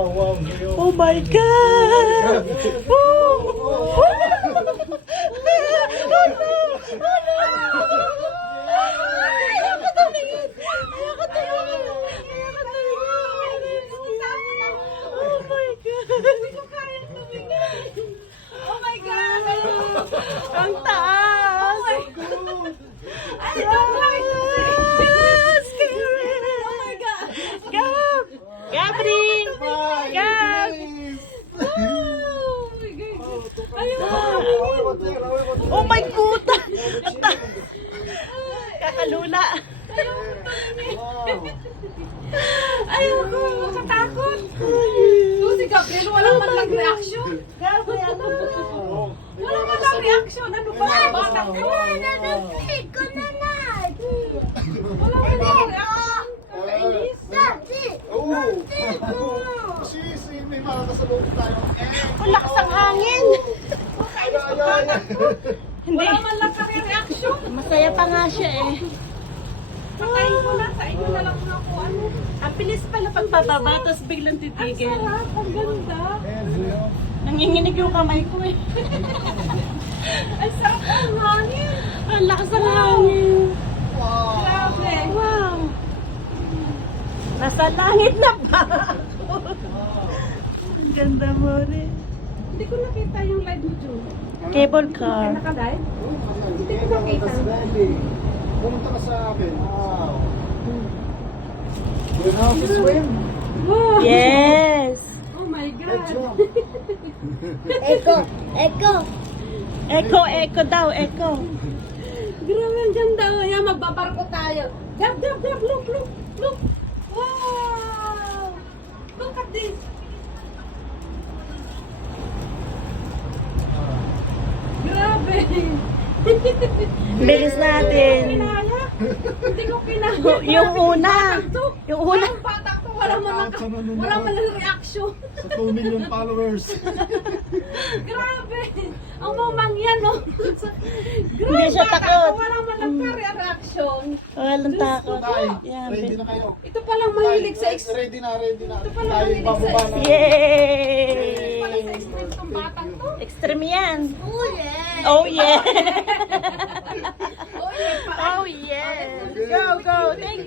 Oh my God! Oh! Ang taas! Oh my God! I don't like this! Scary! Oh my God! Gab! Gabri! Gab! Oh my God! Kakalula! Ayoko! Katakot! So, si Gabriel, walang man lang reaction. Gabriel! Wala man lang reaction. Ano ba? Bata ko. Wala man lang reaction. Kainis. May mga kasalubong tayo. Ang lakas ang hangin! Hindi. Wala man lang kami reaction. Masaya pa nga siya eh. Patayin ko na. Sa inyo na lang muna ako. Ano? Ang bilis pala pagbababa, tapos biglang Ang titigil. sarap. Ang ganda. Nanginginig yung kamay ko eh. Ang sarap ang hangin. Ang lakas ng hangin. Grabe. Wow! Nasa langit na pa ako. Ang ganda mo rin. Hindi ko nakita yung live mo, June. Cable car. Naka-live? Hindi ko makita. Pumunta ka sa akin. You know how to swim? Wow. Yes! Oh my God. Jump. Echo daw, echo. Grabe, ang ganda. Ayan, magbabarko tayo. Gab, look. Wow! Look at this. Grabe. Bilis natin. Kinaya. Hindi ko kinaya. Yung una. Yung una. Ang bata ko, wala man lang reaction. Sa 2 million followers. Grabe. Ang mamang yan, no? Hindi siya bata takot. ko, wala man lang reaction. Walang takot. Tay, Yan. ready na kayo. Ito palang mahilig sa Ready na. Ito pala Tayo mahilig sa bababa na. Yay! Pala sa extreme tong batang to. Extreme yan. Oh, yeah. Oh yeah! Oh, yeah. Oh yeah! Go, go! Thank